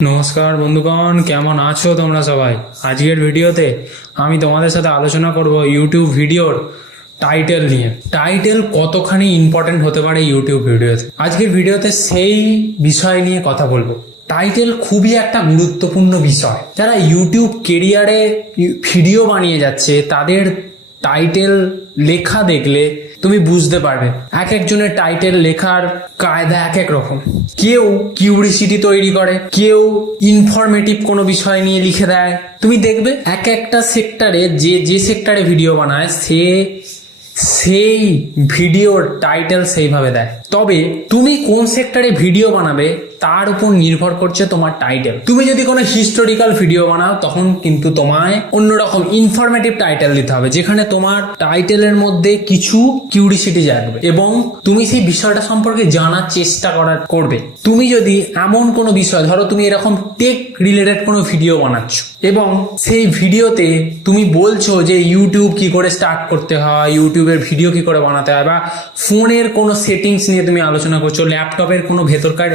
নমস্কার বন্ধুগণ, কেমন আছো তোমরা সবাই? আজকের ভিডিওতে আমি তোমাদের সাথে আলোচনা করব ইউটিউব ভিডিওর টাইটেল নিয়ে। টাইটেল কতখানি ইম্পর্টেন্ট হতে পারে ইউটিউব ভিডিওতে? আজকের ভিডিওতে সেই বিষয় নিয়ে কথা বলব। টাইটেল খুবই একটা গুরুত্বপূর্ণ বিষয়। যারা ইউটিউব কেরিয়ারে ভিডিও বানিয়ে যাচ্ছে, তাদের টাইটেল লেখা দেখলে তুমি বুঝতে পারবে। এক একজনের টাইটেল লেখার কায়দা এক এক রকম। কেউ কিউরিসিটি তৈরি করে, কেউ ইনফরমেটিভ কোনো বিষয় নিয়ে লিখে দেয়। তুমি দেখবে এক একটা সেক্টরে যে যে সেক্টরে ভিডিও বানায়, সে সেই ভিডিওর টাইটেল সেইভাবে দেয়। তবে তুমি কোন সেক্টরে ভিডিও বানাবে তার উপর নির্ভর করছে তোমার টাইটেল তুমি যদি কোনো হিস্টোরিক্যাল ভিডিও বানাও, তখন কিন্তু তোমায় অন্যরকম ইনফরমেটিভ টাইটেল দিতে হবে, যেখানে তোমার টাইটেলের মধ্যে কিছু কিউরিসিটি জাগবে এবং তুমি সেই বিষয়টা সম্পর্কে জানার চেষ্টা করার, করবে। তুমি যদি এমন কোনো বিষয়, ধরো তুমি এরকম টেক রিলেটেড কোনো ভিডিও বানাচ্ছ এবং সেই ভিডিওতে তুমি বলছো যে ইউটিউব কি করে স্টার্ট করতে হয় ইউটিউবের ভিডিও কি করে বানাতে হয় বা ফোনের কোনো সেটিংস নিয়ে তুমি আলোচনা করছ ল্যাপটপের কোনো ভেতরকার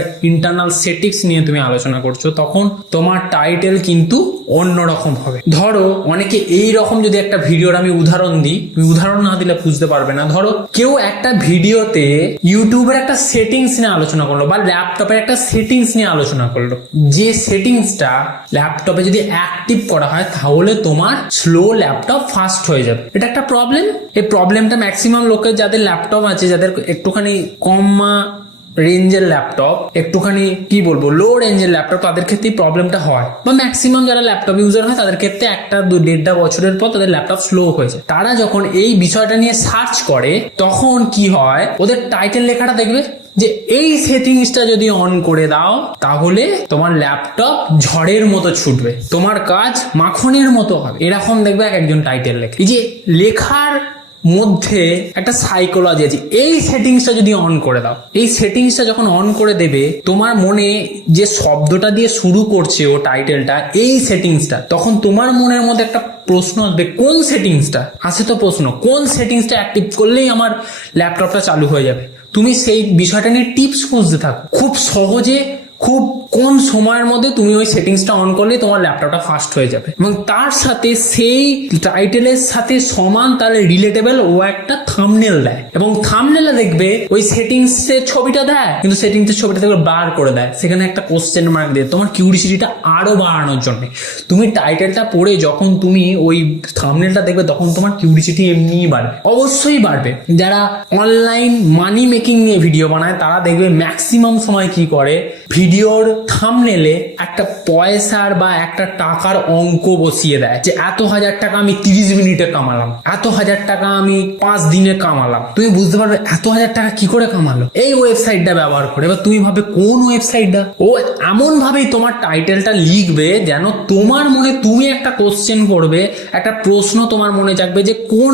ইন্টারনাল সেটিংস নিয়ে তুমি আলোচনা করছ, তখন তোমার টাইটেল কিন্তু অন্যরকম হবে। ধরো, অনেকে এই রকম যদি একটা ভিডিওর আমি উদাহরণ দিই, তুমি উদাহরণ না দিলে বুঝতে পারবে না। ধরো, কেউ একটা ভিডিওতে ইউটিউবের একটা সেটিংস নিয়ে আলোচনা করল বা ল্যাপটপের একটা সেটিংস নিয়ে আলোচনা করল। যে সেটিংসটা ল্যাপটপে যদি অ্যাক্টিভ করা হয়, তাহলে তোমার স্লো ল্যাপটপ ফাস্ট হয়ে যাবে। এটা একটা প্রবলেম এই প্রবলেমটা ম্যাক্সিমাম লোকের যাদের ল্যাপটপ আছে, যাদের একটুখানি কমা রেঞ্জের ল্যাপটপ, একটুখানি কি বলব লো রেঞ্জের ল্যাপটপ, তাদের ক্ষেত্রে প্রবলেমটা হয়। বা ম্যাক্সিমাম যারা ল্যাপটপ ইউজার হয়, তাদের ক্ষেত্রে একটা দু, দেড়টা বছরের পর তাদের ল্যাপটপ স্লো হয়েছে তারা যখন এই বিষয়টা নিয়ে সার্চ করে, তখন কি হয়, ওদের টাইটেল লেখাটা দেখবে যে, এই সেটিংসটা যদি অন করে দাও, তাহলে তোমার ল্যাপটপ ঝড়ের মতো ছুটবে। তোমার কাজ মাখনের মতো হবে। এরকম দেখবে এক একজন টাইটেল লেখে। এই যে লেখার মধ্যে একটা সাইকোলজি আছে। এই সেটিংসটা যদি অন করে দাও, এই সেটিংসটা যখন অন করে দেবে, তোমার মনে যে শব্দটা দিয়ে শুরু করছে ও টাইটেলটা এই সেটিংসটা তখন তোমার মনের মধ্যে একটা প্রশ্ন আসবে, কোন সেটিংসটা আছে তো প্রশ্ন, কোন সেটিংসটা অ্যাক্টিভ করলেই আমার ল্যাপটপটা চালু হয়ে যাবে? তুমি সেই বিষয়টা নিয়ে টিপস খুঁজতে থাকো। খুব সহজে খুব কম সময়ের মধ্যে তুমি ওই সেটিংসটা অন করলে তোমার ল্যাপটপটা ফাস্ট হয়ে যাবে। এবং তার সাথে সেই টাইটেলের সাথে সমান তাহলে রিলেটেবল ও একটা থামনেল দেয়। এবং থামনেলে দেখবে ওই সেটিংসের ছবিটা দেয়, কিন্তু সেটিংসের ছবিটা দেখবে বার করে দেয়। সেখানে একটা কোশ্চেন মার্ক দিয়ে তোমার কিউরিসিটিটা আরও বাড়ানোর জন্য। তুমি টাইটেলটা পড়ে যখন তুমি ওই থামনেলটা দেখবে, তখন তোমার কিউরিসিটি এমনিই বাড়বে। অবশ্যই বাড়বে। যারা অনলাইন মানি মেকিং নিয়ে ভিডিও বানায়, তারা দেখবে ম্যাক্সিমাম সময় কি করে? ভিডিওর থামনেলে একটা পয়সার বা একটা টাকার অঙ্ক বসিয়ে দেয় যে এত হাজার টাকা আমি তিরিশ মিনিটে কামালাম, এত হাজার টাকা আমি পাঁচ দিনে কামালাম। তুমি বুঝতে পারবে এত হাজার টাকা কি করে কামালো? এই ওয়েবসাইটটা ব্যবহার করে। এবার তুমি ভাবে কোন ওয়েবসাইটটা ও এমন ভাবেই তোমার টাইটেলটা লিখবে যেন তোমার মনে তুমি একটা কোশ্চেন করবে, একটা প্রশ্ন তোমার মনে জাগবে যে কোন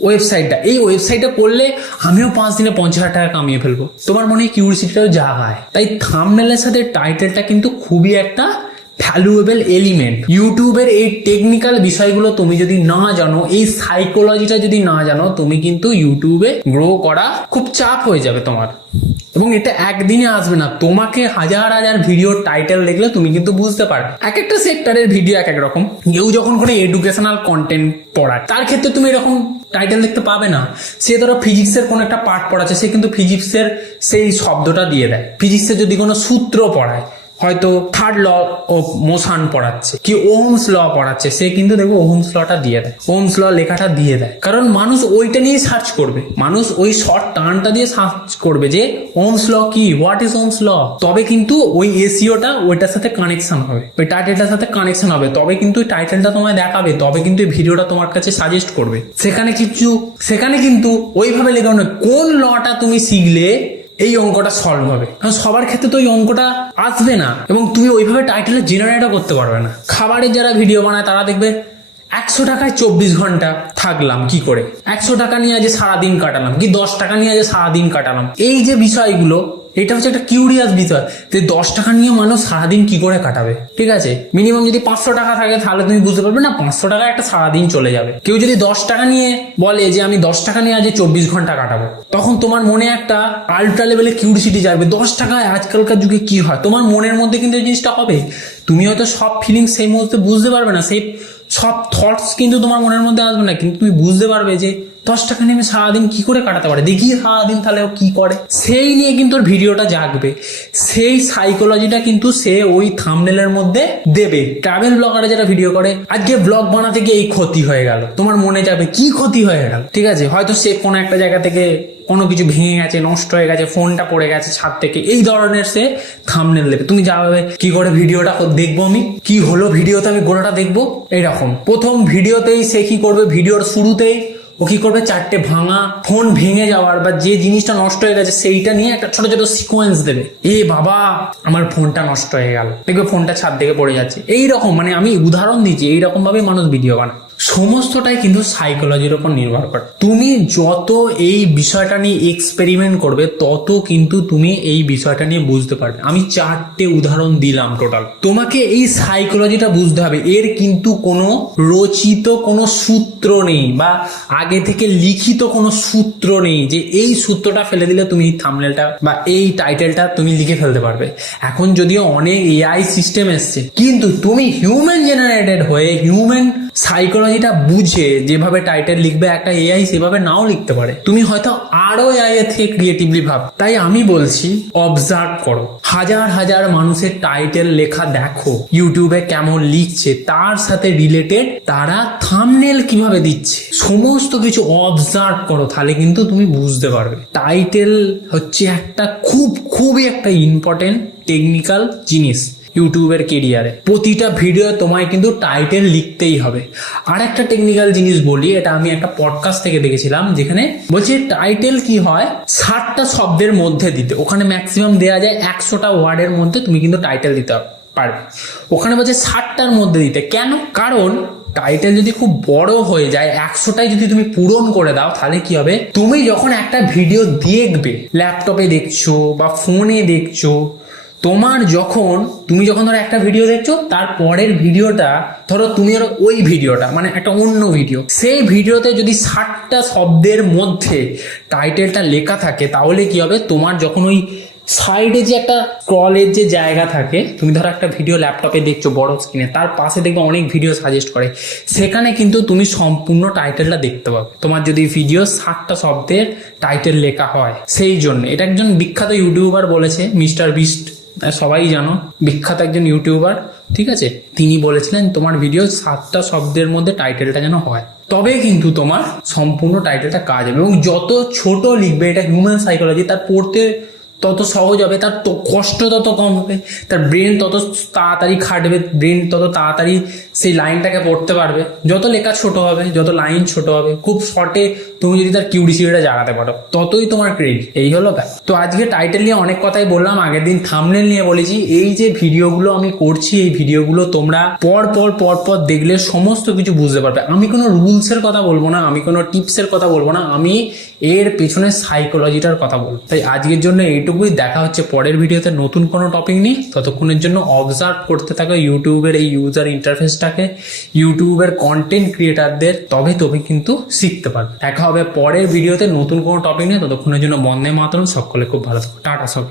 ওয়েবসাইটটা এই ওয়েবসাইটটা করলে আমিও পাঁচ দিনে পঞ্চাশ হাজার টাকা কামিয়ে ফেলব। তোমার মনে হয় কিউরিসিটিটাও জাগায় তাই থামনেলের সাথে টাইটেলটা কিন্তু খুবই একটা ভ্যালুয়েবল এলিমেন্ট ইউটিউবের এই টেকনিক্যাল বিষয়গুলো তুমি যদি না জানো, এই সাইকোলজিটা যদি না জানো, তুমি কিন্তু ইউটিউবে গ্রো করা খুব চাপ হয়ে যাবে তোমার। এবং এটা একদিনে আসবে না। তোমাকে হাজার হাজার ভিডিও টাইটেল দেখলে তুমি কিন্তু বুঝতে পারবে এক একটা সেক্টরের ভিডিও এক এক রকম। কেউ যখন কোনো এডুকেশনাল কন্টেন্ট পড়ায়, তার ক্ষেত্রে তুমি এরকম টাইটেল দেখতে পাবে না। সে ধরো ফিজিক্সের কোনো একটা পার্ট পড়াচ্ছে, সে কিন্তু ফিজিক্সের সেই শব্দটা দিয়ে দেয়। ফিজিক্সের যদি কোনো সূত্র পড়ায় হয়তো থার্ড ল অফ মোশান পড়াচ্ছে। কি ওহমস ল পড়াচ্ছে, সে কিন্তু দেখবে ওহমস লটা দিয়ে দেয়। ওহমস ল লেখাটা দিয়ে দেয়। কারণ মানুষ ওইটা নিয়ে সার্চ করবে। মানুষ ওই শর্ট টার্নটা দিয়ে সার্চ করবে যে ওহমস ল কি? হোয়াট ইজ ওহমস ল তবে কিন্তু ওই এসিওটা ওইটার সাথে কানেকশন হবে। ওই টাইটেলটার সাথে কানেকশন হবে। তবে কিন্তু টাইটেলটা তোমায় দেখাবে। তবে কিন্তু এই ভিডিওটা তোমার কাছে সাজেস্ট করবে। সেখানে কিছু, সেখানে কিন্তু ওইভাবে লেখানো কোন লটা তুমি শিখলে এই অঙ্কটা সলভ হবে। কারণ সবার ক্ষেত্রে তো ওই অঙ্কটা আসবে না। এবং তুমি ওইভাবে টাইটেলের জেনারেটও করতে পারবে না। খাবারের যারা ভিডিও বানায়, তারা দেখবে একশো টাকায় চব্বিশ ঘণ্টা থাকলাম, কি করে? একশো টাকা নিয়ে আজ সারাদিন কাটালাম, কি দশ টাকা নিয়ে আজ সারাদিন কাটালাম? এই যে বিষয়গুলো, এটা হচ্ছে একটা কিউরিয়াস বিষয়, যে দশ টাকা নিয়ে মানুষ সারাদিন কি করে কাটাবে? ঠিক আছে? মিনিমাম যদি পাঁচশো টাকা থাকে, তাহলে তুমি বুঝতে পারবে, না, পাঁচশো টাকা একটা সারাদিন চলে যাবে। কেউ যদি দশ টাকা নিয়ে বলে যে আমি দশ টাকা নিয়ে আজ চব্বিশ ঘণ্টা কাটাবো, তখন তোমার মনে একটা আল্ট্রা লেভেলে কিউরিসিটি যাবে দশ টাকায় আজকালকার যুগে কি হয়? তোমার মনের মধ্যে কিন্তু এই জিনিসটা হবে। তুমি হয়তো সব ফিলিংস সেই মুহূর্তে বুঝতে পারবে না, সেই সব থটস কিন্তু তোমার মনের মধ্যে আসবে না কিন্তু তুমি বুঝতে পারবে যে দশ টাকা নিয়ে আমি সারাদিন কি করে কাটাতে পারে? দেখি সারাদিন তাহলে ও কি করে। সেই নিয়ে কিন্তু ওর ভিডিওটা জাগবে। সেই সাইকোলজিটা কিন্তু সে ওই থামনেলের মধ্যে দেবে। ট্রাভেল ব্লগারে যারা ভিডিও করে, আজকে ব্লগ বানাতে গিয়ে এই ক্ষতি হয়ে গেল। তোমার মনে যাবে, কি ক্ষতি হয়ে গেল? ঠিক আছে? হয়তো সে কোনো একটা জায়গা থেকে কোনো কিছু ভেঙে গেছে, নষ্ট হয়ে গেছে ফোনটা পড়ে গেছে ছাদ থেকে। এই ধরনের সে থামনেল দেবে। তুমি যাবে কি করে ভিডিওটা দেখব আমি? কি হলো ভিডিওতে? আমি গোড়াটা দেখব। এইরকম। প্রথম ভিডিওতেই সে কি করবে? ভিডিওর শুরুতেই ও কি করবে? চারটে ভাঙা ফোন ভেঙে যাওয়ার বা যে জিনিসটা নষ্ট হয়ে গেছে সেইটা নিয়ে একটা ছোট ছোট সিকোয়েন্স দেবে। এ বাবা, আমার ফোনটা নষ্ট হয়ে গেল। দেখবে ফোনটা ছাদ থেকে পড়ে যাচ্ছে। এইরকম মানে আমি উদাহরণ দিচ্ছি এইরকম ভাবে মানুষ ভিডিও বানায়। সমস্তটাই কিন্তু সাইকোলজির উপর নির্ভর করে। তুমি যত এই বিষয়টা নিয়ে এক্সপেরিমেন্ট করবে, তত কিন্তু তুমি এই বিষয়টা নিয়ে বুঝতে পারবে। আমি চারটে উদাহরণ দিলাম টোটাল তোমাকে এই সাইকোলজিটা বুঝতে হবে। এর কিন্তু কোনো রচিত কোনো সূত্র নেই বা আগে থেকে লিখিত কোনো সূত্র নেই যে এই সূত্রটা ফেলে দিলে তুমি এই থামনেলটা বা এই টাইটেলটা তুমি লিখে ফেলতে পারবে। এখন যদিও অনেক এআই সিস্টেম এসছে, কিন্তু তুমি হিউম্যান জেনারেটেড হয়ে হিউম্যান সাইকোলজিটা বুঝে যেভাবে টাইটেল লিখবে একটা এআই সেভাবে নাও লিখতে পারে। তুমি হয়তো আরও এআই এর থেকে ক্রিয়েটিভলি ভাব। তাই আমি বলছি অবজার্ভ করো। হাজার হাজার মানুষের টাইটেল লেখা দেখো ইউটিউবে কেমন লিখছে, তার সাথে রিলেটেড তারা থামনেল কীভাবে দিচ্ছে। সমস্ত কিছু অবজার্ভ করো, তাহলে কিন্তু তুমি বুঝতে পারবে। টাইটেল হচ্ছে একটা খুব, খুবই একটা ইম্পর্টেন্ট টেকনিক্যাল জিনিস। ইউটিউবের কেরিয়ারে প্রতিটা ভিডিও তোমায় কিন্তু টাইটেল লিখতেই হবে। আর একটা টেকনিক্যাল জিনিস বলি, এটা আমি একটা পডকাস্ট থেকে দেখেছিলাম, যেখানে বলছি টাইটেল কি হয়? ষাটটা শব্দের মধ্যে দিতে। ওখানে ম্যাক্সিমাম দেওয়া যায় একশোটা ওয়ার্ডের মধ্যে তুমি কিন্তু টাইটেল দিতে পারবে। ওখানে বলছে ষাটটার মধ্যে দিতে। কেন? কারণ টাইটেল যদি খুব বড় হয়ে যায়, একশোটাই যদি তুমি পূরণ করে দাও, তাহলে কি হবে? তুমি যখন একটা ভিডিও দেখবে ল্যাপটপে দেখছ বা ফোনে দেখছ তোমার যখন, তুমি যখন ধরো একটা ভিডিও দেখছ, তার পরের ভিডিওটা ধরো তুমি ধরো ওই ভিডিওটা মানে একটা অন্য ভিডিও সেই ভিডিওতে যদি ষাটটা শব্দের মধ্যে টাইটেলটা লেখা থাকে, তাহলে কি হবে? তোমার যখন ওই সাইডে যে একটা স্ক্রলের যে জায়গা থাকে, তুমি ধরো একটা ভিডিও ল্যাপটপে দেখছ বড় স্ক্রিনে তার পাশে দেখবে অনেক ভিডিও সাজেস্ট করে। সেখানে কিন্তু তুমি সম্পূর্ণ টাইটেলটা দেখতে পাবে। তোমার যদি ভিডিও ষাটটা শব্দের টাইটেল লেখা হয়, সেই জন্য। এটা একজন বিখ্যাত ইউটিউবার বলেছে, মিস্টার বিস্ট। সবাই জানো, বিখ্যাত একজন ইউটিউবার ঠিক আছে? তিনি বলেছিলেন, তোমার ভিডিও সাতটা শব্দের মধ্যে টাইটেলটা যেন হয়। তবে কিন্তু তোমার সম্পূর্ণ টাইটেলটা কাজ হবে এবং যত ছোট লিখবে, এটা হিউম্যান সাইকোলজি তার পড়তে তত সহজ হবে, তার তো কষ্ট তত কম হবে, তার ব্রেন তত তাড়াতাড়ি খাটবে ব্রেন তত তাড়াতাড়ি সেই লাইনটাকে পড়তে পারবে। যত লেখা ছোট হবে, যত লাইন ছোট হবে, খুব শর্টে তুমি যদি তার কিউরিসিটিটা জাগাতে পারো, ততই তোমার ক্রেডিট এই হলো ব্যাপার। তো আজকে টাইটেল নিয়ে অনেক কথাই বললাম, আগের দিন থামনেল নিয়ে বলেছি, এই যে ভিডিওগুলো আমি করছি, এই ভিডিওগুলো তোমরা পর পর পর পর দেখলে সমস্ত কিছু বুঝতে পারবে। আমি কোনো রুলসের কথা বলব না, আমি কোনো টিপসের কথা বলব না, আমি এর পেছনে সাইকোলজিটার কথা বলব। তাই আজকের জন্য এইটুকুই দেখা হচ্ছে পরের ভিডিওতে নতুন কোনো টপিক নিয়ে। ততক্ষণের জন্য অবজার্ভ করতে থাকো ইউটিউবের এই ইউজার ইন্টারফেসটাকে ইউটিউবের কন্টেন্ট ক্রিয়েটারদের তবে তুমি কিন্তু শিখতে পারবে। দেখা হবে পরের ভিডিওতে নতুন কোনো টপিক নিয়ে। ততক্ষণের জন্য বন্দে মাতরম। সকলে খুব ভালো থাকো। টাটা সবাই।